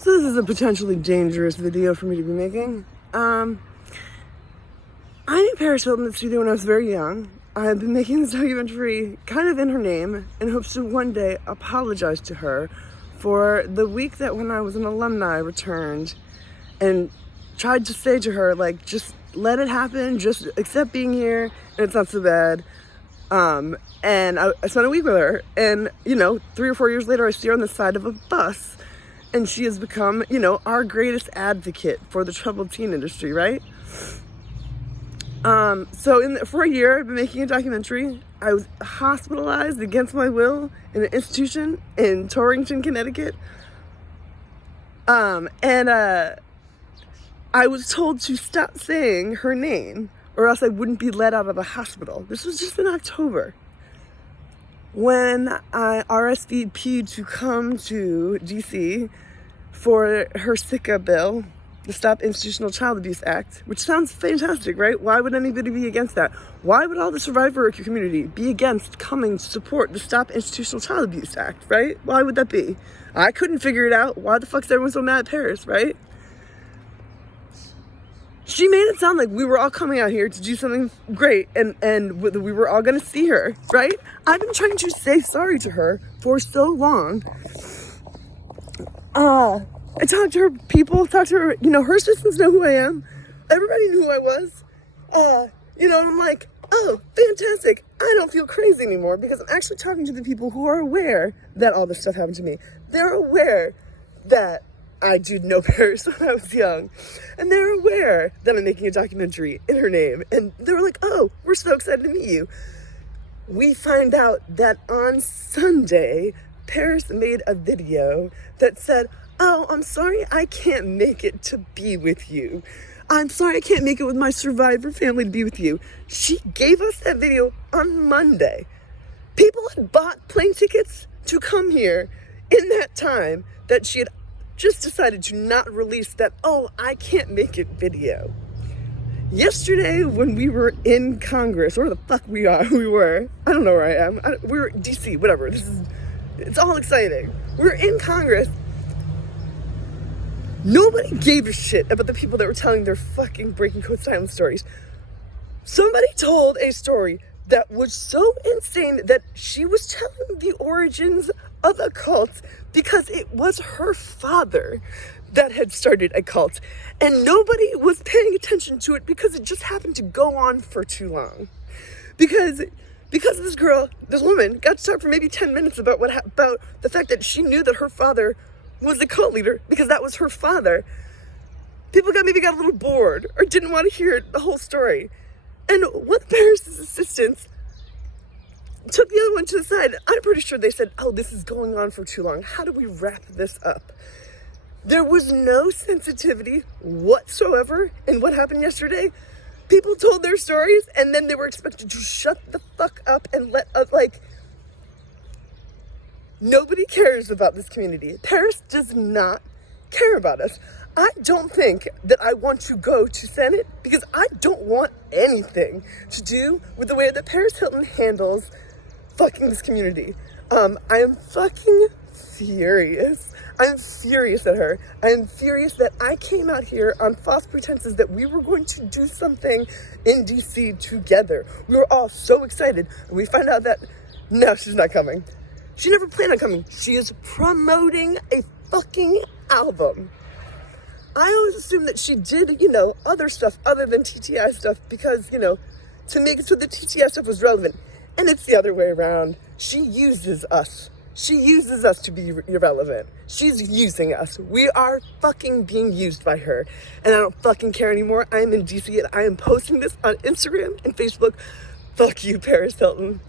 So this is a potentially dangerous video for me to be making. I knew Paris Hilton at the studio when I was very young. I have been making this documentary kind of in her name in hopes to one day apologize to her for the week that when I was an alumni returned and tried to say to her, like, just let it happen, just accept being here, and it's not so bad. And I spent a week with her, and, 3 or 4 years later, I see her on the side of a bus, and she has become, our greatest advocate for the troubled teen industry, right? For a year, I've been making a documentary. I was hospitalized against my will in an institution in Torrington, Connecticut. I was told to stop saying her name or else I wouldn't be let out of the hospital. This was just in October when I RSVP'd to come to DC for her SICA bill, the Stop Institutional Child Abuse Act, which sounds fantastic, right? Why would anybody be against that? Why would all the survivor community be against coming to support the Stop Institutional Child Abuse Act, right? Why would that be? I couldn't figure it out. Why the fuck is everyone so mad at Paris, right? She made it sound like we were all coming out here to do something great and we were all gonna see her, right? I've been trying to say sorry to her for so long. I talked to her people, talked to her, her assistants know who I am. Everybody knew who I was. I'm like, oh, fantastic. I don't feel crazy anymore because I'm actually talking to the people who are aware that all this stuff happened to me. They're aware that I did know Paris when I was young. And they're aware that I'm making a documentary in her name. And they were like, oh, we're so excited to meet you. We find out that on Sunday, Paris made a video that said, oh, I'm sorry I can't make it to be with you. I'm sorry I can't make it with my survivor family to be with you. She gave us that video on Monday. People had bought plane tickets to come here in that time that she had just decided to not release that, oh, I can't make it video. Yesterday, when we were in Congress, where the fuck we were, I don't know where I am. We were in DC, whatever. It's all exciting. We were in Congress. Nobody gave a shit about the people that were telling their fucking Breaking Code Silence stories. Somebody told a story that was so insane that she was telling the origins of a cult because it was her father that had started a cult. And nobody was paying attention to it because it just happened to go on for too long. Because this woman got to talk for maybe 10 minutes about the fact that she knew that her father was the cult leader because that was her father. People maybe got a little bored or didn't want to hear the whole story. And one of Paris's assistants took the other one to the side. I'm pretty sure they said, oh, this is going on for too long. How do we wrap this up? There was no sensitivity whatsoever in what happened yesterday. People told their stories and then they were expected to shut the fuck up and let us, nobody cares about this community. Paris does not care about us. I don't think that I want to go to Senate because I don't want anything to do with the way that Paris Hilton handles fucking this community. I am fucking furious. I'm furious at her. I am furious that I came out here on false pretenses that we were going to do something in DC together. We were all so excited and we find out that no, she's not coming. She never planned on coming. She is promoting a fucking album. I always assumed that she did, other stuff other than TTI stuff because, to make it so the TTI stuff was relevant. And it's the other way around. She uses us. She uses us to be irrelevant. She's using us. We are fucking being used by her. And I don't fucking care anymore. I am in DC and I am posting this on Instagram and Facebook. Fuck you, Paris Hilton.